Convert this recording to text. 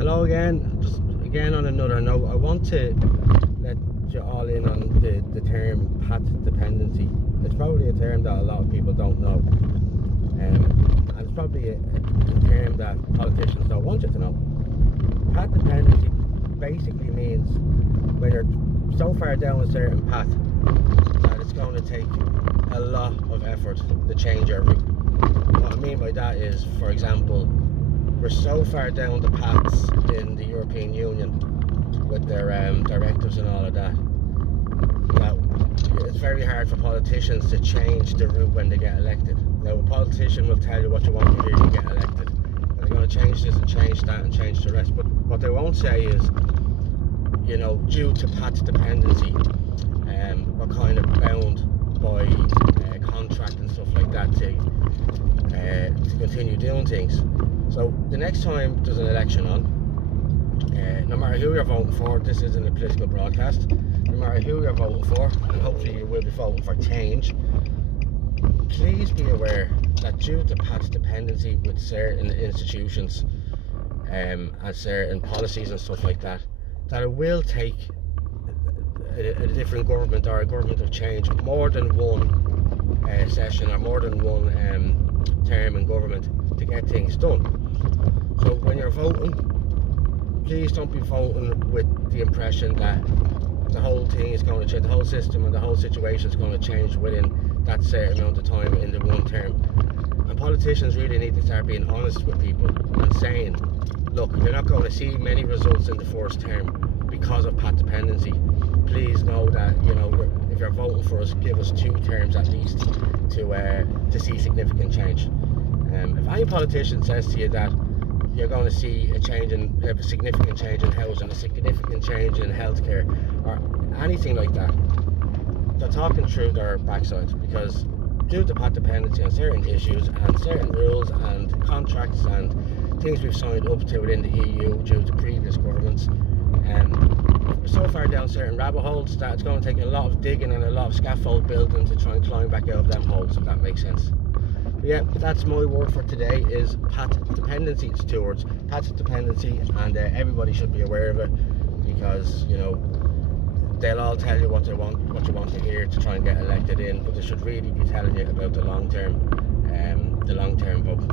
Hello again, just again on another note. I want to let you all in on the term path dependency. It's probably a term that a lot of people don't know, and it's probably a term that politicians don't want you to know. Path dependency basically means when you're so far down a certain path that it's going to take a lot of effort to change your route. What I mean by that is, for example, we're so far down the paths in the European Union with their directives and all of that, that it's very hard for politicians to change the route when they get elected. Now, a politician will tell you what you want to hear you get elected. And they're going to change this and change that and change the rest. But what they won't say is, you know, due to path dependency, we're kind of bound by contract and stuff like that to continue doing things. So the next time there's an election on, no matter who you're voting for, this isn't a political broadcast, no matter who you're voting for, and hopefully you will be voting for change, please be aware that due to path dependency with certain institutions and certain policies and stuff like that, that it will take a different government or a government of change more than one session or more than one term in government to get things done. So when you're voting, please don't be voting with the impression that the whole thing is going to change, the whole system and the whole situation is going to change within that certain amount of time in the one term. And politicians really need to start being honest with people and saying, look, you're not going to see many results in the first term because of path dependency. Please know that, you know, if you're voting for us, give us 2 terms at least to see significant change. If any politician says to you that you're going to see a significant change in housing, a significant change in healthcare, or anything like that, they're talking through their backsides, because due to path dependency on certain issues and certain rules and contracts and things we've signed up to within the EU due to previous governments, we're so far down certain rabbit holes that it's going to take a lot of digging and a lot of scaffold building to try and climb back out of them holes, if that makes sense. But yeah, that's my word for today, is path dependency. It's 2 words, path dependency, and everybody should be aware of it, because, you know, they'll all tell you what you want to hear to try and get elected in, but they should really be telling you about the long term vote.